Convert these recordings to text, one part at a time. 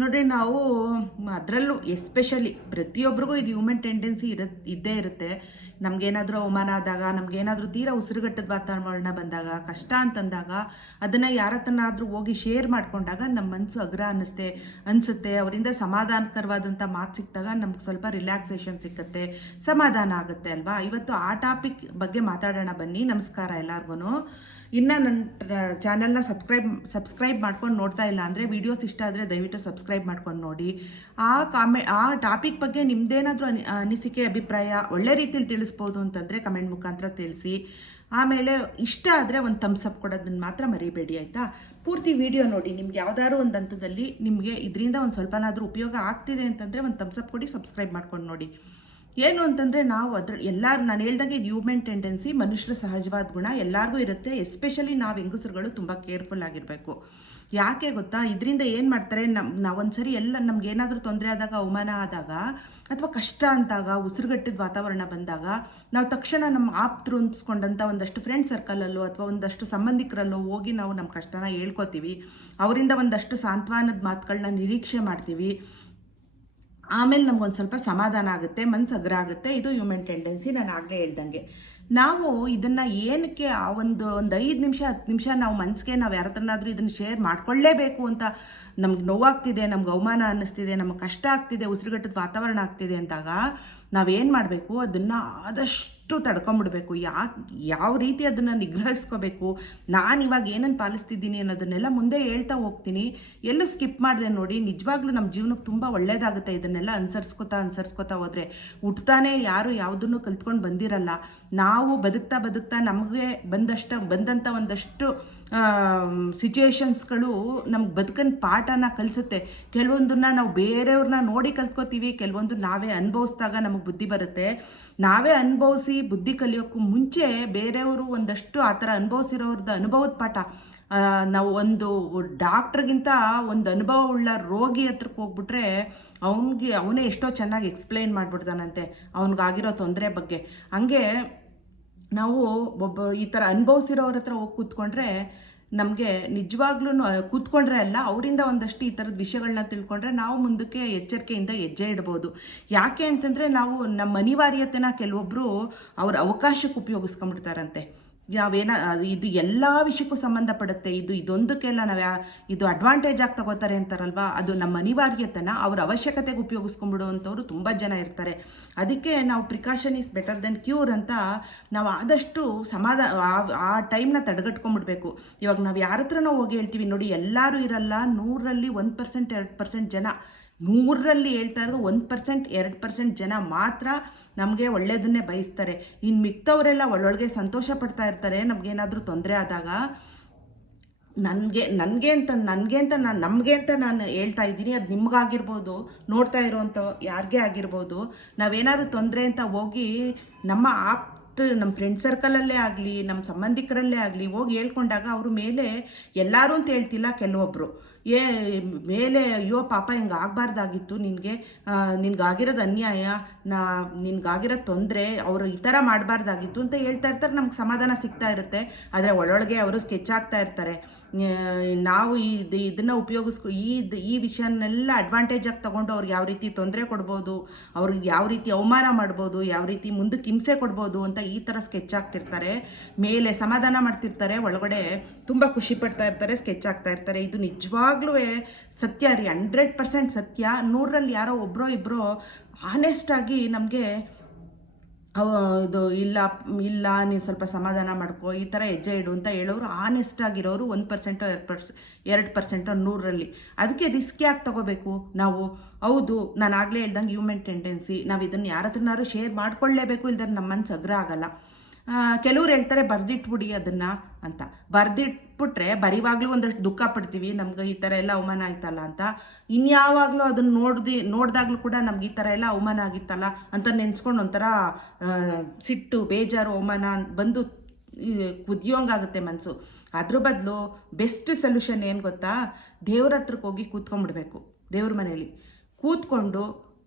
ನೋಡ್ರಿ ನಾವು ಅದರಲ್ಲೂ ಎಸ್ಪೆಷಲಿ ಪ್ರತಿಯೊಬ್ಬರಿಗೂ ಇದು ಹ್ಯೂಮನ್ ಟೆಂಡೆನ್ಸಿ ಇರ ಇದ್ದೇ ಇರುತ್ತೆ. ನಮಗೇನಾದರೂ ಅವಮಾನ ಆದಾಗ, ನಮಗೇನಾದರೂ ತೀರಾ ಉಸಿರುಗಟ್ಟದ ವಾತಾವರಣ ಬಂದಾಗ, ಕಷ್ಟ ಅಂತಂದಾಗ, ಅದನ್ನು ಯಾರ ಹತ್ರನಾದರೂ ಹೋಗಿ ಶೇರ್ ಮಾಡಿಕೊಂಡಾಗ ನಮ್ಮ ಮನಸ್ಸು ಅಗ್ರ ಅನ್ನಿಸ್ತೆ, ಅನಿಸುತ್ತೆ. ಅವರಿಂದ ಸಮಾಧಾನಕರವಾದಂಥ ಮಾತು ಸಿಕ್ಕಿದಾಗ ನಮ್ಗೆ ಸ್ವಲ್ಪ ರಿಲ್ಯಾಕ್ಸೇಷನ್ ಸಿಕ್ಕತ್ತೆ, ಸಮಾಧಾನ ಆಗುತ್ತೆ ಅಲ್ವಾ? ಇವತ್ತು ಆ ಟಾಪಿಕ್ ಬಗ್ಗೆ ಮಾತಾಡೋಣ ಬನ್ನಿ. ನಮಸ್ಕಾರ ಎಲ್ಲರಿಗೂ ಇನ್ನು ನನ್ನ ಚಾನಲ್ನ ಸಬ್ಸ್ಕ್ರೈಬ್ ಸಬ್ಸ್ಕ್ರೈಬ್ ಮಾಡ್ಕೊಂಡು ನೋಡ್ತಾ ಇಲ್ಲ ಅಂದರೆ ವೀಡಿಯೋಸ್ ಇಷ್ಟ ಆದರೆ ದಯವಿಟ್ಟು ಸಬ್ಸ್ಕ್ರೈಬ್ ಮಾಡ್ಕೊಂಡು ನೋಡಿ. ಆ ಕಾಮೆ ಆ ಟಾಪಿಕ್ ಬಗ್ಗೆ ನಿಮ್ಮದೇನಾದರೂ ಅನಿ, ಅನಿಸಿಕೆ, ಅಭಿಪ್ರಾಯ ಒಳ್ಳೆ ರೀತಿಯಲ್ಲಿ ತಿಳಿಸ್ಬೋದು ಅಂತಂದರೆ ಕಮೆಂಟ್ ಮುಖಾಂತರ ತಿಳಿಸಿ. ಆಮೇಲೆ ಇಷ್ಟ ಆದರೆ ಒಂದು ಥಮ್ಸಪ್ ಕೊಡೋದನ್ನ ಮಾತ್ರ ಮರಿಬೇಡಿ, ಆಯಿತಾ? ಪೂರ್ತಿ ವಿಡಿಯೋ ನೋಡಿ, ನಿಮ್ಗೆ ಯಾವುದಾದ್ರು ಒಂದು ಹಂತದಲ್ಲಿ ನಿಮಗೆ ಇದರಿಂದ ಒಂದು ಸ್ವಲ್ಪನಾದರೂ ಉಪಯೋಗ ಆಗ್ತಿದೆ ಅಂತಂದರೆ ಒಂದು ಅಪ್ ಕೊಡಿ ಸಬ್ಸ್ಕ್ರೈಬ್ ಮಾಡ್ಕೊಂಡು ನೋಡಿ. ಏನು ಅಂತಂದರೆ ನಾವು ಅದ್ರ, ಎಲ್ಲರೂ, ನಾನು ಹೇಳ್ದಂಗೆ ಇದು ಹ್ಯೂಮನ್ ಟೆಂಡೆನ್ಸಿ ಮನುಷ್ಯರ ಸಹಜವಾದ ಗುಣ ಎಲ್ಲರಿಗೂ ಇರುತ್ತೆ ಎಸ್ಪೆಷಲಿ ನಾವು ಹೆಂಗಸರುಗಳು ತುಂಬ ಕೇರ್ಫುಲ್ ಆಗಿರಬೇಕು. ಯಾಕೆ ಗೊತ್ತಾ? ಇದರಿಂದ ಏನು ಮಾಡ್ತಾರೆ? ನಮ್ಮ ನಾವೊಂದ್ಸರಿ ಎಲ್ಲ ನಮ್ಗೆ ಏನಾದರೂ ತೊಂದರೆ ಆದಾಗ, ಅವಮಾನ ಆದಾಗ, ಅಥವಾ ಕಷ್ಟ ಅಂತಾಗ, ಉಸಿರುಗಟ್ಟಿದ ವಾತಾವರಣ ಬಂದಾಗ, ನಾವು ತಕ್ಷಣ ನಮ್ಮ ಆಪ್ತರು ಅನ್ಸ್ಕೊಂಡಂಥ ಒಂದಷ್ಟು ಫ್ರೆಂಡ್ ಸರ್ಕಲಲ್ಲೋ ಅಥವಾ ಒಂದಷ್ಟು ಸಂಬಂಧಿಕರಲ್ಲೋ ಹೋಗಿ ನಾವು ನಮ್ಮ ಕಷ್ಟನ ಹೇಳ್ಕೊತೀವಿ. ಅವರಿಂದ ಒಂದಷ್ಟು ಸಾಂತ್ವನದ ಮಾತುಗಳನ್ನ ನಿರೀಕ್ಷೆ ಮಾಡ್ತೀವಿ. ಆಮೇಲೆ ನಮ್ಗೊಂದು ಸ್ವಲ್ಪ ಸಮಾಧಾನ ಆಗುತ್ತೆ, ಮನ್ಸು ಅಗ್ರ ಆಗುತ್ತೆ. ಇದು ಹ್ಯೂಮನ್ ಟೆಂಡೆನ್ಸಿ ನಾನು ಆಗಲೇ ಹೇಳ್ದಂಗೆ. ನಾವು ಇದನ್ನು ಏನಕ್ಕೆ ಆ ಒಂದು ಒಂದು ಐದು ನಿಮಿಷ, ಹತ್ತು ನಿಮಿಷ ನಾವು ಮನಸ್ಸಿಗೆ ನಾವು ಯಾರ ಹತ್ರನಾದರೂ ಇದನ್ನು ಶೇರ್ ಮಾಡ್ಕೊಳ್ಳೇಬೇಕು ಅಂತ ನಮ್ಗೆ ನೋವಾಗ್ತಿದೆ, ನಮ್ಗೆ ಅವಮಾನ ಅನ್ನಿಸ್ತಿದೆ, ನಮಗೆ ಕಷ್ಟ ಆಗ್ತಿದೆ, ಉಸಿರುಗಟ್ಟದ ವಾತಾವರಣ ಆಗ್ತಿದೆ ಅಂದಾಗ ನಾವೇನು ಮಾಡಬೇಕು? ಅದನ್ನು ಆದಷ್ಟು ತಡ್ಕೊಂಬಿಡ್ಬೇಕು. ಯಾಕೆ ಯಾವ ರೀತಿ ಅದನ್ನು ನಿಗ್ರಹಿಸ್ಕೋಬೇಕು? ನಾನು ಇವಾಗ ಏನನ್ನು ಪಾಲಿಸ್ತಿದ್ದೀನಿ ಅನ್ನೋದನ್ನೆಲ್ಲ ಮುಂದೆ ಹೇಳ್ತಾ ಹೋಗ್ತೀನಿ. ಎಲ್ಲೂ ಸ್ಕಿಪ್ ಮಾಡಿದೆ ನೋಡಿ. ನಿಜವಾಗ್ಲೂ ನಮ್ಮ ಜೀವನಕ್ಕೆ ತುಂಬ ಒಳ್ಳೇದಾಗುತ್ತೆ ಇದನ್ನೆಲ್ಲ ಅನುಸರಿಸ್ಕೊತಾ ಅನುಸರಿಸ್ಕೊತಾ ಹೋದರೆ. ಹುಟ್ತಾನೆ ಯಾರು ಯಾವುದನ್ನು ಕಲ್ತ್ಕೊಂಡು ಬಂದಿರಲ್ಲ. ನಾವು ಬದುಕ್ತಾ ಬದುಕ್ತಾ ನಮಗೆ ಬಂದಷ್ಟು ಬಂದಂಥ ಒಂದಷ್ಟು ಸಿಚುವೇಶನ್ಸ್ಗಳು ನಮ್ಗೆ ಬದುಕನ್ನ ಪಾಠನ ಕಲಿಸುತ್ತೆ. ಕೆಲವೊಂದನ್ನ ನಾವು ಬೇರೆಯವ್ರನ್ನ ನೋಡಿ ಕಲ್ತ್ಕೋತೀವಿ, ಕೆಲವೊಂದು ನಾವೇ ಅನುಭವಿಸಿದಾಗ ನಮಗೆ ಬುದ್ಧಿ ಬರುತ್ತೆ. ನಾವೇ ಅನುಭವಿಸಿ ಬುದ್ಧಿ ಕಲಿಯೋಕ್ಕೂ ಮುಂಚೆ ಬೇರೆಯವರು ಒಂದಷ್ಟು ಆ ಥರ ಅನುಭವಿಸಿರೋರ್ದು ಅನುಭವದ ಪಾಠ. ನಾವು ಒಂದು ಡಾಕ್ಟ್ರಿಗಿಂತ ಒಂದು ಅನುಭವ ಉಳ್ಳ ರೋಗಿ ಹತ್ರಕ್ಕೆ ಹೋಗ್ಬಿಟ್ರೆ ಅವನಿಗೆ, ಅವನೇ ಎಷ್ಟೋ ಚೆನ್ನಾಗಿ ಎಕ್ಸ್ಪ್ಲೈನ್ ಮಾಡಿಬಿಡ್ತಾನಂತೆ, ಅವನಿಗಾಗಿರೋ ತೊಂದರೆ ಬಗ್ಗೆ. ಹಂಗೆ ನಾವು ಒಬ್ಬ, ಈ ಥರ ಅನುಭವಿಸಿರೋರ ಹತ್ರ ಹೋಗಿ ಕೂತ್ಕೊಂಡ್ರೆ ನಮಗೆ ನಿಜವಾಗ್ಲೂ ಕೂತ್ಕೊಂಡ್ರೆ ಅಲ್ಲ, ಅವರಿಂದ ಒಂದಷ್ಟು ಈ ಥರದ ವಿಷಯಗಳನ್ನ ತಿಳ್ಕೊಂಡ್ರೆ ನಾವು ಮುಂದಕ್ಕೆ ಎಚ್ಚರಿಕೆಯಿಂದ ಹೆಜ್ಜೆ ಇಡ್ಬೋದು. ಯಾಕೆ ಅಂತಂದರೆ ನಾವು ನಮ್ಮ ಅನಿವಾರ್ಯತೆನ ಕೆಲವೊಬ್ಬರು ಅವ್ರ ಅವಕಾಶಕ್ಕೆ ಉಪಯೋಗಿಸ್ಕೊಂಡ್ಬಿಡ್ತಾರಂತೆ. ನಾವೇನ ಇದು ಎಲ್ಲ ವಿಷಯಕ್ಕೂ ಸಂಬಂಧಪಡುತ್ತೆ. ಇದು ಇದೊಂದಕ್ಕೆಲ್ಲ ನಾವು ಇದು ಅಡ್ವಾಂಟೇಜ್ ಆಗಿ ತಗೋತಾರೆ ಅಂತಾರಲ್ವಾ? ಅದು ನಮ್ಮ ಅನಿವಾರ್ಯತನ ಅವ್ರ ಅವಶ್ಯಕತೆಗೆ ಉಪಯೋಗಿಸ್ಕೊಂಡ್ಬಿಡುವಂಥವ್ರು ತುಂಬ ಜನ ಇರ್ತಾರೆ. ಅದಕ್ಕೆ ನಾವು precaution is better than cure ಅಂತ ನಾವು ಆದಷ್ಟು ಸಮಾಧಾನ ಆ- ಆ ಟೈಮ್ನ ತಡೆಗಟ್ಕೊಂಡ್ಬಿಡ್ಬೇಕು. ಇವಾಗ ನಾವು ಯಾರ ಹತ್ರನೋ ಹೋಗಿ ಹೇಳ್ತೀವಿ, ನೋಡಿ, ಎಲ್ಲರೂ ಇರಲ್ಲ, ನೂರರಲ್ಲಿ ಒಂದು ಪರ್ಸೆಂಟ್ ಎರಡು ಪರ್ಸೆಂಟ್ ಜನ ನೂರರಲ್ಲಿ ಹೇಳ್ತಾ ಇರೋದು ಒಂದು ಪರ್ಸೆಂಟ್ ಎರಡು ಪರ್ಸೆಂಟ್ ಜನ ಮಾತ್ರ ನಮಗೆ ಒಳ್ಳೆಯದನ್ನೇ ಬಯಸ್ತಾರೆ. ಇನ್ನು ಮಿಕ್ತವರೆಲ್ಲ ಒಳ್ಳೊಳಗೆ ಸಂತೋಷ ಪಡ್ತಾ ಇರ್ತಾರೆ, ನಮಗೇನಾದರೂ ತೊಂದರೆ ಆದಾಗ ನನಗೆ ನನಗೆ ಅಂತ ನನಗೆ ಅಂತ ನಾನು ನಮಗೆ ಅಂತ ನಾನು ಹೇಳ್ತಾ ಇದ್ದೀನಿ, ಅದು ನಿಮ್ಗಾಗಿರ್ಬೋದು, ನೋಡ್ತಾ ಇರೋವಂಥ ಯಾರಿಗೇ ಆಗಿರ್ಬೋದು. ನಾವೇನಾದ್ರು ತೊಂದರೆ ಅಂತ ಹೋಗಿ ನಮ್ಮ ಆಪ್ತ ನಮ್ಮ ಫ್ರೆಂಡ್ ಸರ್ಕಲಲ್ಲೇ ಆಗಲಿ, ನಮ್ಮ ಸಂಬಂಧಿಕರಲ್ಲೇ ಆಗಲಿ ಹೋಗಿ ಹೇಳ್ಕೊಂಡಾಗ ಅವ್ರ ಮೇಲೆ ಎಲ್ಲರೂ ಅಂತ ಹೇಳ್ತಿಲ್ಲ ಕೆಲವೊಬ್ಬರು ಏ, ಮೇಲೆ ಅಯ್ಯೋ ಪಾಪ ಹಿಂಗೆ ಆಗಬಾರ್ದಾಗಿತ್ತು, ನಿನಗೆ ನಿನಗಾಗಿರೋದು ಅನ್ಯಾಯ, ನಾ, ನಿನಗಾಗಿರೋದು ತೊಂದರೆ, ಅವರು ಈ ಥರ ಮಾಡಬಾರ್ದಾಗಿತ್ತು ಅಂತ ಹೇಳ್ತಾ ಇರ್ತಾರೆ, ನಮ್ಗೆ ಸಮಾಧಾನ ಸಿಗ್ತಾ ಇರುತ್ತೆ. ಆದರೆ ಒಳೊಳಗೆ ಅವರು ಸ್ಕೆಚ್ ಆಗ್ತಾ ಇರ್ತಾರೆ. ನಾವು ಇದು ಇದನ್ನು ಉಪಯೋಗಿಸ್ಕೊ, ಈ ಈ ವಿಷಯನೆಲ್ಲ ಅಡ್ವಾಂಟೇಜಾಗಿ ತೊಗೊಂಡು ಅವ್ರಿಗೆ ಯಾವ ರೀತಿ ತೊಂದರೆ ಕೊಡ್ಬೋದು, ಅವ್ರಿಗೆ ಯಾವ ರೀತಿ ಅವಮಾನ ಮಾಡ್ಬೋದು, ಯಾವ ರೀತಿ ಮುಂದಕ್ಕೆ ಹಿಂಸೆ ಕೊಡ್ಬೋದು ಅಂತ ಈ ಥರ ಸ್ಕೆಚ್ ಆಗ್ತಿರ್ತಾರೆ. ಮೇಲೆ ಸಮಾಧಾನ ಮಾಡ್ತಿರ್ತಾರೆ, ಒಳಗಡೆ ತುಂಬ ಖುಷಿ ಪಡ್ತಾ ಇರ್ತಾರೆ ಸ್ಕೆಚ್ ಆಗ್ತಾ ಇರ್ತಾರೆ. ಇದು ನಿಜವಾಗ್ಲೂ ಸತ್ಯ ರೀ. ಹಂಡ್ರೆಡ್ ಪರ್ಸೆಂಟ್ ಸತ್ಯ. ನೂರಲ್ಲಿ ಯಾರೋ ಒಬ್ಬರೋ ಇಬ್ಬರೋ ಆನೆಸ್ಟಾಗಿ ನಮಗೆ ಇದು ಇಲ್ಲ ಇಲ್ಲ ನೀವು ಸ್ವಲ್ಪ ಸಮಾಧಾನ ಮಾಡ್ಕೋ, ಈ ಥರ ಹೆಜ್ಜೆ ಇಡು ಅಂತ ಹೇಳೋರು ಆನೆಸ್ಟ್ ಆಗಿರೋರು ಒಂದು ಪರ್ಸೆಂಟೋ ಎರಡು ಪರ್ಸ್ ಎರಡು ಪರ್ಸೆಂಟೋ ನೂರರಲ್ಲಿ. ಅದಕ್ಕೆ ರಿಸ್ಕ್ ಯಾಕೆ ತಗೋಬೇಕು? ನಾವು, ಹೌದು, ನಾನು ಆಗಲೇ ಹೇಳ್ದಂಗೆ ಹ್ಯೂಮನ್ ಟೆಂಡೆನ್ಸಿ ನಾವು ಇದನ್ನು ಯಾರ ಹತ್ರನಾದ್ರು ಶೇರ್ ಮಾಡ್ಕೊಳ್ಳೇಬೇಕು ಇಲ್ದ್ರೆ ನಮ್ಮ ಮನ್ಸು ಅಗ್ರ ಆಗಲ್ಲ. ಕೆಲವ್ರು ಹೇಳ್ತಾರೆ ಬರೆದಿಟ್ಬಿಡಿ ಅದನ್ನು ಅಂತ. ಬರೆದಿಟ್ಬಿಟ್ರೆ ಬರಿವಾಗ್ಲೂ ಒಂದಷ್ಟು ದುಃಖ ಪಡ್ತೀವಿ, ನಮ್ಗೆ ಈ ಥರ ಎಲ್ಲ ಅವಮಾನ ಆಯ್ತಲ್ಲ ಅಂತ. ಇನ್ಯಾವಾಗಲೂ ಅದನ್ನು ನೋಡ್ದು, ನೋಡಿದಾಗ್ಲೂ ಕೂಡ ನಮ್ಗೆ ಈ ಥರ ಎಲ್ಲ ಅವಮಾನ ಆಗಿತ್ತಲ್ಲ ಅಂತ ನೆನೆಸ್ಕೊಂಡು ಒಂಥರ ಸಿಟ್ಟು, ಬೇಜಾರು, ಅವಮಾನ ಬಂದು ಕುದಿಯೋಂಗಾಗುತ್ತೆ ಮನಸ್ಸು ಅದ್ರ ಬದಲು ಬೆಸ್ಟ್ ಸೊಲ್ಯೂಷನ್ ಏನು ಗೊತ್ತಾ? ದೇವ್ರ ಹತ್ರಕ್ಕೆ ಹೋಗಿ ಕೂತ್ಕೊಂಡ್ಬಿಡ್ಬೇಕು, ದೇವ್ರ ಮನೇಲಿ. ಕೂತ್ಕೊಂಡು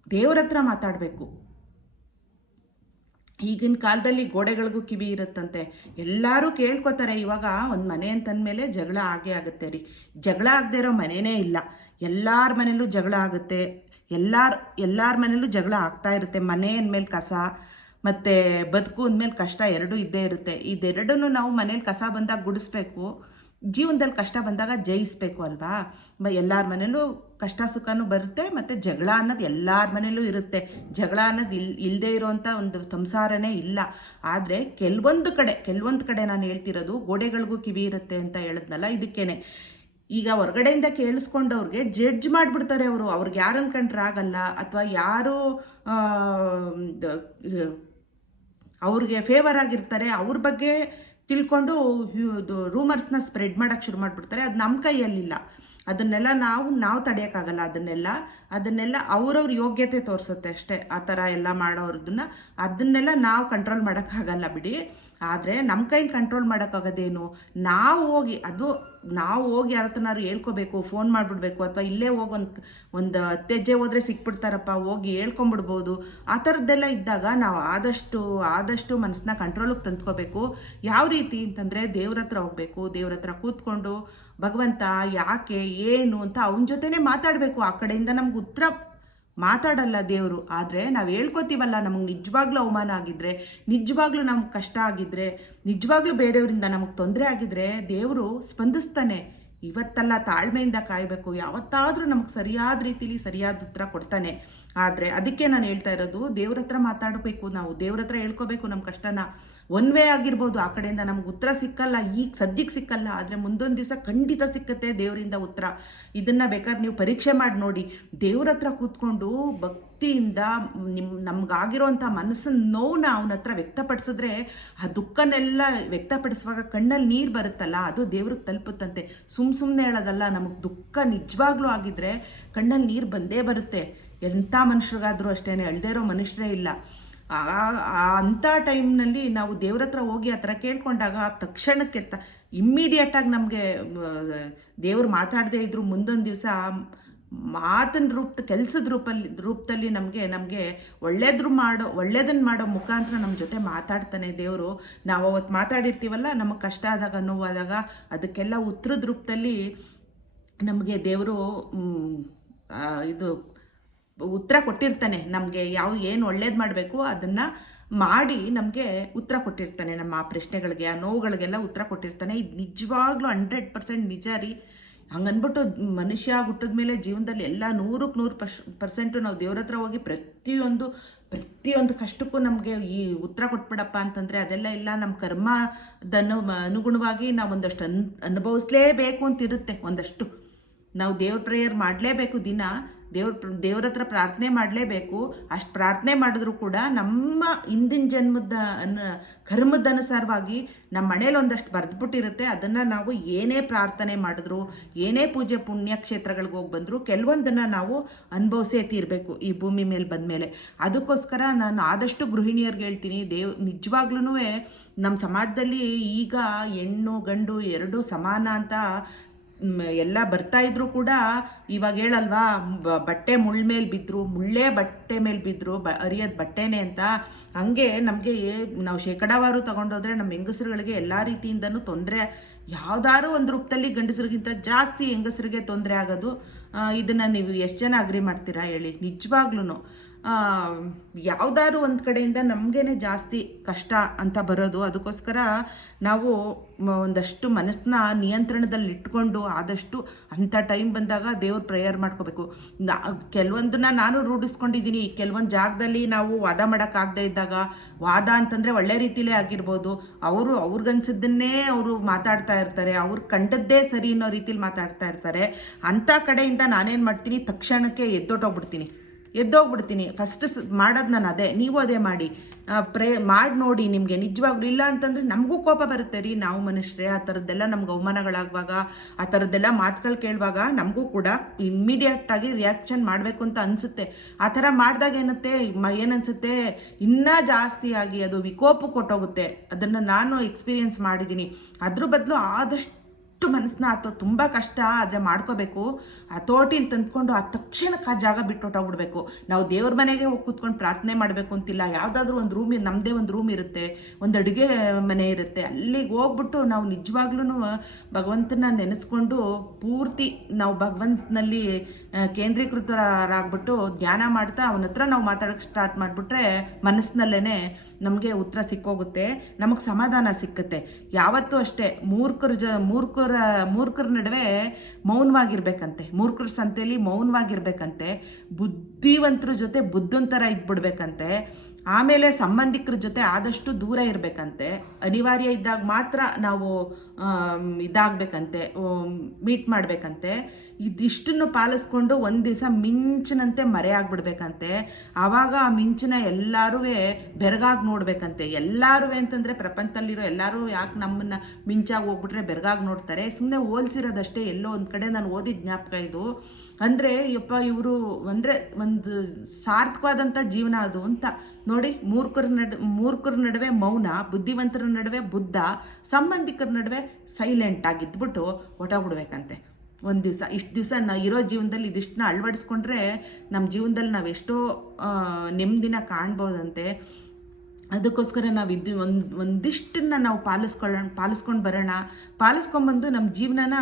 ದೇವ್ರ ಹತ್ರ ಮಾತಾಡಬೇಕು. ಈಗಿನ ಕಾಲದಲ್ಲಿ ಗೋಡೆಗಳಿಗೂ ಕಿವಿ ಇರುತ್ತಂತೆ. ಎಲ್ಲರೂ ಕೇಳ್ಕೊತಾರೆ, ಇವಾಗ ಒಂದು ಮನೆ ಅಂತಂದಮೇಲೆ ಜಗಳ ಆಗೇ ಆಗುತ್ತೆ ರೀ. ಜಗಳ ಆಗದೆ ಇರೋ ಮನೆಯೇ ಇಲ್ಲ. ಎಲ್ಲರ ಮನೇಲೂ ಜಗಳ ಆಗುತ್ತೆ. ಎಲ್ಲರ ಎಲ್ಲರ ಮನೇಲೂ ಜಗಳ ಆಗ್ತಾ ಇರುತ್ತೆ. ಮನೆ ಅಂದಮೇಲೆ ಕಸ, ಮತ್ತು ಬದುಕು ಅಂದಮೇಲೆ ಕಷ್ಟ ಎರಡೂ ಇದ್ದೇ ಇರುತ್ತೆ. ಇದೆರಡನ್ನೂ ನಾವು ಮನೇಲಿ ಕಸ ಬಂದಾಗ ಗುಡಿಸ್ಬೇಕು. ಜೀವನದಲ್ಲಿ ಕಷ್ಟ ಬಂದಾಗ ಜಯಿಸ್ಬೇಕು ಅಲ್ವಾ? ಎಲ್ಲರ ಮನೇಲೂ ಕಷ್ಟ ಸುಖನೂ ಬರುತ್ತೆ ಮತ್ತು ಜಗಳ ಅನ್ನೋದು ಎಲ್ಲರ ಮನೇಲೂ ಇರುತ್ತೆ. ಜಗಳ ಅನ್ನೋದು ಇಲ್ ಇಲ್ಲದೆ ಇರೋವಂಥ ಒಂದು ಸಂಸಾರನೇ ಇಲ್ಲ. ಆದರೆ ಕೆಲವೊಂದು ಕಡೆ ಕೆಲವೊಂದು ಕಡೆ ನಾನು ಹೇಳ್ತಿರೋದು ಗೋಡೆಗಳಿಗೂ ಕಿವಿ ಇರುತ್ತೆ ಅಂತ ಹೇಳಿದ್ನಲ್ಲ ಇದಕ್ಕೇನೆ. ಈಗ ಹೊರಗಡೆಯಿಂದ ಕೇಳಿಸ್ಕೊಂಡವ್ರಿಗೆ ಜಡ್ಜ್ ಮಾಡಿಬಿಡ್ತಾರೆ ಅವರು. ಅವ್ರಿಗೆ ಯಾರು ಅನ್ಕೊಂಡ್ರೆ ಆಗಲ್ಲ ಅಥವಾ ಯಾರು ಅವ್ರಿಗೆ ಫೇವರ್ ಆಗಿರ್ತಾರೆ. ಅವ್ರ ಬಗ್ಗೆ ತಿಳ್ಕೊಂಡು ರೂಮರ್ಸ್ನ ಸ್ಪ್ರೆಡ್ ಮಾಡೋಕ್ಕೆ ಶುರು ಮಾಡಿಬಿಡ್ತಾರೆ. ಅದು ನಮ್ಮ ಕೈಯಲ್ಲಿಲ್ಲ. ಅದನ್ನೆಲ್ಲ ನಾವು ನಾವು ತಡೆಯೋಕ್ಕಾಗಲ್ಲ ಅದನ್ನೆಲ್ಲ. ಅದನ್ನೆಲ್ಲ ಅವ್ರವ್ರ ಯೋಗ್ಯತೆ ತೋರಿಸುತ್ತೆ ಅಷ್ಟೇ. ಆ ಥರ ಎಲ್ಲ ಮಾಡೋರ್ದನ್ನ. ಅದನ್ನೆಲ್ಲ ನಾವು ಕಂಟ್ರೋಲ್ ಮಾಡೋಕ್ಕಾಗಲ್ಲ ಬಿಡಿ. ಆದರೆ ನಮ್ಮ ಕೈಲಿ ಕಂಟ್ರೋಲ್ ಮಾಡೋಕ್ಕಾಗೋದೇನು? ನಾವು ಹೋಗಿ, ಅದು ನಾವು ಹೋಗಿ ಯಾರ ಹೇಳ್ಕೋಬೇಕು ಹೇಳ್ಕೊಬೇಕು ಫೋನ್ ಮಾಡಿಬಿಡ್ಬೇಕು, ಅಥವಾ ಇಲ್ಲೇ ಹೋಗಿ ಒಂದು ಒಂದು ಹೆಜ್ಜೆ ಹೋದರೆ ಸಿಕ್ಬಿಡ್ತಾರಪ್ಪ, ಹೋಗಿ ಹೇಳ್ಕೊಂಬಿಡ್ಬೋದು. ಆ ಥರದ್ದೆಲ್ಲ ಇದ್ದಾಗ ನಾವು ಆದಷ್ಟು ಆದಷ್ಟು ಮನಸ್ಸನ್ನ ಕಂಟ್ರೋಲಿಗೆ ತಂದ್ಕೋಬೇಕು. ಯಾವ ರೀತಿ ಅಂತಂದರೆ ದೇವ್ರ ಹತ್ರ ಹೋಗಬೇಕು, ದೇವ್ರ ಹತ್ರ ಕೂತ್ಕೊಂಡು ಭಗವಂತ ಯಾಕೆ, ಏನು ಅಂತ ಅವನ ಜೊತೆನೇ ಮಾತಾಡಬೇಕು. ಆ ಕಡೆಯಿಂದ ನಮ್ಗೆ ಉತ್ತರ ಮಾತಾಡಲ್ಲ ದೇವರು, ಆದರೆ ನಾವು ಹೇಳ್ಕೊತೀವಲ್ಲ ನಮಗೆ ನಿಜವಾಗ್ಲೂ ಅವಮಾನ ಆಗಿದ್ರೆ, ನಿಜವಾಗ್ಲೂ ನಮ್ಗೆ ಕಷ್ಟ ಆಗಿದ್ರೆ, ನಿಜವಾಗ್ಲೂ ಬೇರೆಯವರಿಂದ ನಮಗೆ ತೊಂದರೆ ಆಗಿದ್ರೆ ದೇವರು ಸ್ಪಂದಿಸ್ತಾನೆ. ಇವತ್ತಲ್ಲ ತಾಳ್ಮೆಯಿಂದ ಕಾಯಬೇಕು, ಯಾವತ್ತಾದರೂ ನಮಗೆ ಸರಿಯಾದ ರೀತಿಲಿ ಸರಿಯಾದ ಉತ್ತರ ಕೊಡ್ತಾನೆ. ಆದರೆ ಅದಕ್ಕೆ ನಾನು ಹೇಳ್ತಾ ಇರೋದು, ದೇವ್ರ ಹತ್ರ ಮಾತಾಡಬೇಕು ನಾವು, ದೇವ್ರ ಹತ್ರ ಹೇಳ್ಕೋಬೇಕು ನಮ್ಮ ಕಷ್ಟನ. ಒನ್ ವೇ ಆಗಿರ್ಬೋದು. ಆ ಕಡೆಯಿಂದ ನಮ್ಗೆ ಉತ್ತರ ಸಿಕ್ಕಲ್ಲ, ಈಗ ಸದ್ಯಕ್ಕೆ ಸಿಕ್ಕಲ್ಲ, ಆದರೆ ಮುಂದೊಂದು ದಿವಸ ಖಂಡಿತ ಸಿಕ್ಕತ್ತೆ ದೇವರಿಂದ ಉತ್ತರ. ಇದನ್ನು ಬೇಕಾದ್ರೆ ನೀವು ಪರೀಕ್ಷೆ ಮಾಡಿ ನೋಡಿ. ದೇವ್ರ ಹತ್ರ ಕೂತ್ಕೊಂಡು ಭಕ್ತಿಯಿಂದ ನಿಮ್ಮ ನಮ್ಗಾಗಿರೋಂಥ ಮನಸ್ಸಿನ ನೋವನ್ನ ಅವನ ಹತ್ರ ವ್ಯಕ್ತಪಡಿಸಿದ್ರೆ ಆ ದುಃಖನೆಲ್ಲ ವ್ಯಕ್ತಪಡಿಸುವಾಗ ಕಣ್ಣಲ್ಲಿ ನೀರು ಬರುತ್ತಲ್ಲ, ಅದು ದೇವ್ರಿಗೆ ತಲುಪುತ್ತಂತೆ. ಸುಮ್ಮ ಸುಮ್ಮನೆ ಹೇಳೋದಲ್ಲ, ನಮಗೆ ದುಃಖ ನಿಜವಾಗ್ಲೂ ಆಗಿದ್ರೆ ಕಣ್ಣಲ್ಲಿ ನೀರು ಬಂದೇ ಬರುತ್ತೆ. ಎಂಥ ಮನುಷ್ಯರಿಗಾದರೂ ಅಷ್ಟೇ ಅಳ್ದೇ ಇರೋ ಮನುಷ್ಯರೇ ಇಲ್ಲ. ಅಂಥ ಟೈಮ್ನಲ್ಲಿ ನಾವು ದೇವ್ರ ಹತ್ರ ಹೋಗಿ ಆ ಥರ ಕೇಳ್ಕೊಂಡಾಗ ತಕ್ಷಣಕ್ಕೆ ತ ಇಮ್ಮಿಡಿಯೇಟಾಗಿ ನಮಗೆ ದೇವ್ರು ಮಾತಾಡದೇ ಇದ್ರು ಮುಂದೊಂದು ದಿವಸ ಮಾತಿನ ರೂಪ, ಕೆಲಸದ ರೂಪಲ್ಲಿ, ರೂಪದಲ್ಲಿ ನಮಗೆ ನಮಗೆ ಒಳ್ಳೇದ್ರು ಮಾಡೋ ಒಳ್ಳೇದನ್ನು ಮಾಡೋ ಮುಖಾಂತರ ನಮ್ಮ ಜೊತೆ ಮಾತಾಡ್ತಾನೆ ದೇವರು. ನಾವು ಅವತ್ತು ಮಾತಾಡಿರ್ತೀವಲ್ಲ, ನಮಗೆ ಕಷ್ಟ ಆದಾಗ, ನೋವಾದಾಗ, ಅದಕ್ಕೆಲ್ಲ ಉತ್ತರದ ರೂಪದಲ್ಲಿ ನಮಗೆ ದೇವರು ಇದು ಉತ್ತರ ಕೊಟ್ಟಿರ್ತಾನೆ. ನಮಗೆ ಯಾವ ಏನು ಒಳ್ಳೇದು ಮಾಡಬೇಕು ಅದನ್ನು ಮಾಡಿ ನಮಗೆ ಉತ್ತರ ಕೊಟ್ಟಿರ್ತಾನೆ ನಮ್ಮ ಆ ಪ್ರಶ್ನೆಗಳಿಗೆ, ಆ ನೋವುಗಳಿಗೆಲ್ಲ ಉತ್ತರ ಕೊಟ್ಟಿರ್ತಾನೆ. ಇದು ನಿಜವಾಗ್ಲೂ ಹಂಡ್ರೆಡ್ ಪರ್ಸೆಂಟ್ ನಿಜ ರೀ. ಹಂಗನ್ಬಿಟ್ಟು ಮನುಷ್ಯ ಹುಟ್ಟಿದ ಮೇಲೆ ಜೀವನದಲ್ಲಿ ಎಲ್ಲ ನೂರಕ್ಕೆ ನೂರು ಪರ್ಶ್, ಪರ್ಸೆಂಟು ನಾವು ದೇವ್ರ ಹತ್ರ ಹೋಗಿ ಪ್ರತಿಯೊಂದು ಪ್ರತಿಯೊಂದು ಕಷ್ಟಕ್ಕೂ ನಮಗೆ ಈ ಉತ್ತರ ಕೊಟ್ಬಿಡಪ್ಪ ಅಂತಂದರೆ ಅದೆಲ್ಲ ಇಲ್ಲ. ನಮ್ಮ ಕರ್ಮದನ್ನು ಅನುಗುಣವಾಗಿ ನಾವು ಒಂದಷ್ಟು ಅನ್, ಅನುಭವಿಸ್ಲೇಬೇಕು ಅಂತಿರುತ್ತೆ ಒಂದಷ್ಟು. ನಾವು ದೇವ್ರ ಪ್ರೇಯರ್ ಮಾಡಲೇಬೇಕು ದಿನ. ದೇವ್ರ ದೇವ್ರ ಹತ್ರ ಪ್ರಾರ್ಥನೆ ಮಾಡಲೇಬೇಕು. ಅಷ್ಟು ಪ್ರಾರ್ಥನೆ ಮಾಡಿದ್ರು ಕೂಡ ನಮ್ಮ ಹಿಂದಿನ ಜನ್ಮದ ಕರ್ಮದ ಅನುಸಾರವಾಗಿ ನಮ್ಮ ಮನೇಲಿ ಒಂದಷ್ಟು ಬರೆದ್ಬಿಟ್ಟಿರುತ್ತೆ. ಅದನ್ನು ನಾವು ಏನೇ ಪ್ರಾರ್ಥನೆ ಮಾಡಿದ್ರು, ಏನೇ ಪೂಜೆ ಪುಣ್ಯ ಕ್ಷೇತ್ರಗಳಿಗೆ ಹೋಗಿ ಬಂದರೂ ಕೆಲವೊಂದನ್ನು ನಾವು ಅನುಭವಿಸೇ ತೀರಬೇಕು ಈ ಭೂಮಿ ಮೇಲೆ ಬಂದಮೇಲೆ. ಅದಕ್ಕೋಸ್ಕರ ನಾನು ಆದಷ್ಟು ಗೃಹಿಣಿಯರಿಗೆ ಹೇಳ್ತೀನಿ, ದೇವ್ ನಿಜವಾಗ್ಲೂ ನಮ್ಮ ಸಮಾಜದಲ್ಲಿ ಈಗ ಹೆಣ್ಣು ಗಂಡು ಎರಡೂ ಸಮಾನ ಅಂತ ಎಲ್ಲ ಬರ್ತಾ ಇದ್ರು ಕೂಡ ಇವಾಗ ಹೇಳಲ್ವಾ ಬಟ್ಟೆ ಮುಳ್ಳ ಮೇಲೆ ಬಿದ್ದರು ಮುಳ್ಳೇ ಬಟ್ಟೆ ಮೇಲೆ ಬಿದ್ದರು ಬ ಅರಿಯೋದು ಬಟ್ಟೆನೇ ಅಂತ. ಹಾಗೆ ನಮಗೆ ನಾವು ಶೇಕಡಾವಾರು ತಗೊಂಡೋದ್ರೆ ನಮ್ಮ ಹೆಂಗಸರುಗಳಿಗೆ ಎಲ್ಲ ರೀತಿಯಿಂದನೂ ತೊಂದರೆ ಯಾವ್ದಾದ್ರು ಒಂದು ರೂಪದಲ್ಲಿ ಗಂಡಸರಿಗಿಂತ ಜಾಸ್ತಿ ಹೆಂಗಸರಿಗೆ ತೊಂದರೆ ಆಗೋದು ಇದನ್ನು ನೀವು ಎಷ್ಟು ಜನ ಅಗ್ರಿ ಮಾಡ್ತೀರಾ ಹೇಳಿ ನಿಜವಾಗ್ಲೂ ಯಾವ್ದಾದ್ರು ಒಂದು ಕಡೆಯಿಂದ ನಮಗೇನೆ ಜಾಸ್ತಿ ಕಷ್ಟ ಅಂತ ಬರೋದು. ಅದಕ್ಕೋಸ್ಕರ ನಾವು ಒಂದಷ್ಟು ಮನಸ್ಸನ್ನ ನಿಯಂತ್ರಣದಲ್ಲಿ ಇಟ್ಕೊಂಡು ಆದಷ್ಟು ಅಂಥ ಟೈಮ್ ಬಂದಾಗ ದೇವ್ರ ಪ್ರೇಯರ್ ಮಾಡ್ಕೋಬೇಕು. ಕೆಲವೊಂದನ್ನ ನಾನು ರೂಢಿಸ್ಕೊಂಡಿದ್ದೀನಿ. ಕೆಲವೊಂದು ಜಾಗದಲ್ಲಿ ನಾವು ವಾದ ಮಾಡೋಕ್ಕಾಗದೇ ಇದ್ದಾಗ, ವಾದ ಅಂತಂದರೆ ಒಳ್ಳೆ ರೀತಿಲೇ ಆಗಿರ್ಬೋದು. ಅವರು ಅವ್ರಿಗನ್ಸಿದ್ದನ್ನೇ ಅವರು ಮಾತಾಡ್ತಾ ಇರ್ತಾರೆ. ಅವ್ರು ಕಂಡದ್ದೇ ಸರಿ ಅನ್ನೋ ರೀತಿಲಿ ಮಾತಾಡ್ತಾ ಇರ್ತಾರೆ. ಅಂಥ ಕಡೆಯಿಂದ ನಾನೇನು ಮಾಡ್ತೀನಿ? ತಕ್ಷಣಕ್ಕೆ ಎದ್ದೊಟ್ಟೋಗ್ಬಿಡ್ತೀನಿ ಎದ್ದೋಗ್ಬಿಡ್ತೀನಿ. ಫಸ್ಟ್ ಮಾಡೋದು ನಾನು ಅದೇ, ನೀವು ಅದೇ ಮಾಡಿ. ಪ್ರೇ, ಮಾಡಿ ನೋಡಿ ನಿಮಗೆ ನಿಜವಾಗ್ಲೂ ಇಲ್ಲ ಅಂತಂದರೆ ನಮಗೂ ಕೋಪ ಬರುತ್ತೆ ರೀ. ನಾವು ಮನುಷ್ಯರೇ, ಆ ಥರದ್ದೆಲ್ಲ ನಮ್ಗೆ ಅವಮಾನಗಳಾಗುವಾಗ, ಆ ಥರದ್ದೆಲ್ಲ ಮಾತುಗಳು ಕೇಳುವಾಗ ನಮಗೂ ಕೂಡ ಇಮ್ಮಿಡಿಯೇಟಾಗಿ ರಿಯಾಕ್ಷನ್ ಮಾಡಬೇಕು ಅಂತ ಅನಿಸುತ್ತೆ. ಆ ಥರ ಮಾಡಿದಾಗ ಏನತ್ತೆ ಏನನ್ಸುತ್ತೆ? ಇನ್ನೂ ಜಾಸ್ತಿಯಾಗಿ ಅದು ವಿಕೋಪ ಕೊಟ್ಟೋಗುತ್ತೆ. ಅದನ್ನು ನಾನು ಎಕ್ಸ್ಪೀರಿಯನ್ಸ್ ಮಾಡಿದ್ದೀನಿ. ಅದ್ರ ಬದಲು ಆದಷ್ಟು ಮನಸ್ಸನ್ನ ಅಥವಾ ತುಂಬ ಕಷ್ಟ ಆದರೆ ಮಾಡ್ಕೋಬೇಕು. ಆ ತೋಟಿಲಿ ತಂದ್ಕೊಂಡು ಆ ತಕ್ಷಣಕ್ಕೆ ಆ ಜಾಗ ಬಿಟ್ಟು ಹೊಟ್ಟೋಗ್ಬಿಡ್ಬೇಕು ನಾವು ದೇವ್ರ ಮನೆಗೆ ಹೋಗಿ ಕೂತ್ಕೊಂಡು ಪ್ರಾರ್ಥನೆ ಮಾಡಬೇಕು ಅಂತಿಲ್ಲ. ಯಾವುದಾದ್ರೂ ಒಂದು ರೂಮ್ ನಮ್ಮದೇ ಒಂದು ರೂಮ್ ಇರುತ್ತೆ. ಒಂದು ಅಡುಗೆ ಮನೆ ಇರುತ್ತೆ. ಅಲ್ಲಿಗೆ ಹೋಗ್ಬಿಟ್ಟು ನಾವು ನಿಜವಾಗ್ಲೂ ಭಗವಂತನ ನೆನೆಸ್ಕೊಂಡು ಪೂರ್ತಿ ನಾವು ಭಗವಂತನಲ್ಲಿ ಕೇಂದ್ರೀಕೃತರಾಗ್ಬಿಟ್ಟು ಧ್ಯಾನ ಮಾಡ್ತಾ ಅವನ ಹತ್ರ ನಾವು ಮಾತಾಡೋಕ್ಕೆ ಸ್ಟಾರ್ಟ್ ಮಾಡಿಬಿಟ್ರೆ ಮನಸ್ಸಿನಲ್ಲೇ ನಮಗೆ ಉತ್ತರ ಸಿಕ್ಕೋಗುತ್ತೆ, ನಮಗೆ ಸಮಾಧಾನ ಸಿಕ್ಕುತ್ತೆ. ಯಾವತ್ತೂ ಅಷ್ಟೇ ಮೂರ್ಖರ ಜ, ಮೂರ್ಖರ ಮೂರ್ಖರ ನಡುವೆ ಮೌನವಾಗಿರ್ಬೇಕಂತೆ. ಮೂರ್ಖರ ಸಂತೆಯಲ್ಲಿ ಮೌನವಾಗಿರ್ಬೇಕಂತೆ. ಬುದ್ಧಿವಂತರ ಜೊತೆ ಬುದ್ಧಂತರ ಇದ್ಬಿಡ್ಬೇಕಂತೆ. ಆಮೇಲೆ ಸಂಬಂಧಿಕರ ಜೊತೆ ಆದಷ್ಟು ದೂರ ಇರಬೇಕಂತೆ. ಅನಿವಾರ್ಯ ಇದ್ದಾಗ ಮಾತ್ರ ನಾವು ಇದಾಗಬೇಕಂತೆ ಮೀಟ್ ಮಾಡಬೇಕಂತೆ. ಇದಿಷ್ಟನ್ನು ಪಾಲಿಸ್ಕೊಂಡು ಒಂದು ದಿವಸ ಮಿಂಚಿನಂತೆ ಮರೆಯಾಗ್ಬಿಡ್ಬೇಕಂತೆ ಆವಾಗ ಆ ಮಿಂಚಿನ ಎಲ್ಲರೂ ಬೆರಗಾಗಿ ನೋಡ್ಬೇಕಂತೆ. ಎಲ್ಲರೂ ಅಂತಂದರೆ ಪ್ರಪಂಚದಲ್ಲಿರೋ ಎಲ್ಲರೂ ಯಾಕೆ ನಮ್ಮನ್ನು ಮಿಂಚಾಗಿ ಹೋಗ್ಬಿಟ್ರೆ ಬೆರಗಾಗಿ ನೋಡ್ತಾರೆ. ಸುಮ್ಮನೆ ಹೋಲ್ಸಿರೋದಷ್ಟೇ ಎಲ್ಲೋ ಒಂದು ಕಡೆ ನಾನು ಓದಿದ ಜ್ಞಾಪಕ ಇದು. ಅಂದರೆ ಯಪ್ಪ ಇವರು ಅಂದರೆ ಒಂದು ಸಾರ್ಥಕವಾದಂಥ ಜೀವನ ಅದು ಅಂತ. ನೋಡಿ ಮೂರ್ಖರ ನಡ್, ಮೂರ್ಖರ ನಡುವೆ ಮೌನ, ಬುದ್ಧಿವಂತರ ನಡುವೆ ಬುದ್ಧ, ಸಂಬಂಧಿಕರ ನಡುವೆ ಸೈಲೆಂಟ್ ಆಗಿದ್ಬಿಟ್ಟು ಹೊಟ್ಟೋಗ್ಬಿಡ್ಬೇಕಂತೆ ಒಂದು ದಿವಸ, ಇಷ್ಟು ದಿವಸ ನಾ ಇರೋ ಜೀವನದಲ್ಲಿ ಇದಿಷ್ಟನ್ನ ಅಳವಡಿಸ್ಕೊಂಡ್ರೆ ನಮ್ಮ ಜೀವನದಲ್ಲಿ ನಾವು ಎಷ್ಟೋ ನೆಮ್ಮದಿನ ಕಾಣ್ಬೋದಂತೆ. ಅದಕ್ಕೋಸ್ಕರ ನಾವು ಇದು ಒಂದು, ಒಂದಿಷ್ಟನ್ನ ನಾವು ಪಾಲಿಸ್ಕೊಳ್ಳೋಣ ಪಾಲಿಸ್ಕೊಂಡು ಬರೋಣ. ಪಾಲಿಸ್ಕೊಂಡ್ಬಂದು ನಮ್ಮ ಜೀವನನ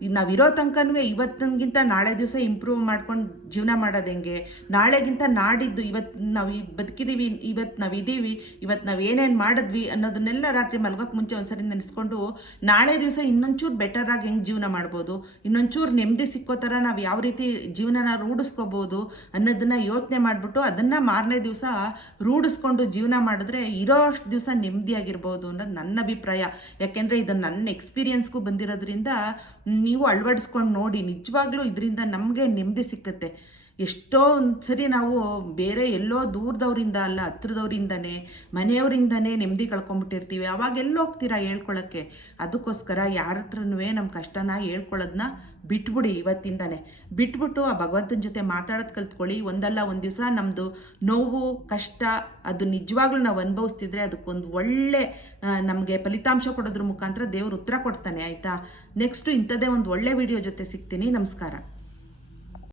ನಾವು ನಾವಿರೋ ತನಕನೂ ಇವತ್ತಿನಗಿಂತ ನಾಳೆ ದಿವಸ ಇಂಪ್ರೂವ್ ಮಾಡ್ಕೊಂಡು ಜೀವನ ಮಾಡೋದು ಹೆಂಗೆ? ನಾಳೆಗಿಂತ ನಾಡಿದ್ದು ಇವತ್ತು ನಾವು ಬದುಕಿದ್ದೀವಿ ಇವತ್ತು ನಾವು ಇದ್ದೀವಿ ಇವತ್ತು ನಾವು ಏನೇನು ಮಾಡಿದ್ವಿ ಅನ್ನೋದನ್ನೆಲ್ಲ ರಾತ್ರಿ ಮಲ್ಗೋಕ್ಕೆ ಮುಂಚೆ ಒಂದ್ಸರಿ ನೆನೆಸ್ಕೊಂಡು ನಾಳೆ ದಿವಸ ಇನ್ನೊಂಚೂರು ಬೆಟರಾಗಿ ಹೆಂಗೆ ಜೀವನ ಮಾಡ್ಬೋದು? ಇನ್ನೊಂಚೂರು ನೆಮ್ಮದಿ ಸಿಕ್ಕೋ ಥರ ನಾವು ಯಾವ ರೀತಿ ಜೀವನನ ರೂಢಿಸ್ಕೋಬೋದು ಅನ್ನೋದನ್ನು ಯೋಚನೆ ಮಾಡಿಬಿಟ್ಟು ಅದನ್ನು ಮಾರನೇ ದಿವಸ ರೂಢಿಸ್ಕೊಂಡು ಜೀವನ ಮಾಡಿದ್ರೆ ಇರೋ ಅಷ್ಟು ದಿವಸ ನೆಮ್ಮದಿಯಾಗಿರ್ಬೋದು ಅನ್ನೋದು ನನ್ನ ಅಭಿಪ್ರಾಯ. ಯಾಕೆಂದರೆ ಇದು ನನ್ನ ಎಕ್ಸ್ಪೀರಿಯನ್ಸ್ಗೂ ಬಂದಿರೋದ್ರಿಂದ ನೀವು ಅಳವಡಿಸ್ಕೊಂಡು ನೋಡಿ ನಿಜವಾಗ್ಲೂ ಇದರಿಂದ ನಮಗೆ ನೆಮ್ಮದಿ ಸಿಕ್ಕುತ್ತೆ. ಎಷ್ಟೋ ಒಂದು ಸರಿ ನಾವು ಬೇರೆ ಎಲ್ಲೋ ದೂರದವರಿಂದ ಅಲ್ಲ ಹತ್ರದವರಿಂದನೇ, ಮನೆಯವರಿಂದನೇ ನೆಮ್ಮದಿ ಕಳ್ಕೊಂಬಿಟ್ಟಿರ್ತೀವಿ. ಅವಾಗ ಹೋಗ್ತೀರಾ ಹೇಳ್ಕೊಳ್ಳೋಕ್ಕೆ ಅದಕ್ಕೋಸ್ಕರ ಯಾರ ಹತ್ರನೂ ನಮ್ಮ ಕಷ್ಟನ ಹೇಳ್ಕೊಳ್ಳೋದನ್ನ ಬಿಟ್ಬಿಡಿ ಇವತ್ತಿಂದನೇ. ಬಿಟ್ಬಿಟ್ಟು ಆ ಭಗವಂತನ ಜೊತೆ ಮಾತಾಡೋದು ಕಲ್ತ್ಕೊಳ್ಳಿ. ಒಂದಲ್ಲ ಒಂದು ದಿವಸ ನಮ್ಮದು ನೋವು, ಕಷ್ಟ, ಅದು ನಿಜವಾಗ್ಲೂ ನಾವು ಅನುಭವಿಸ್ತಿದ್ರೆ ಅದಕ್ಕೊಂದು ಒಳ್ಳೆ ನಮಗೆ ಫಲಿತಾಂಶ ಕೊಡೋದ್ರ ಮುಖಾಂತರ ದೇವರು ಉತ್ತರ ಕೊಡ್ತಾನೆ, ಆಯಿತಾ? ನೆಕ್ಸ್ಟು ಇಂಥದ್ದೇ ಒಂದು ಒಳ್ಳೆ ವಿಡಿಯೋ ಜೊತೆ ಸಿಗ್ತೀನಿ. ನಮಸ್ಕಾರ.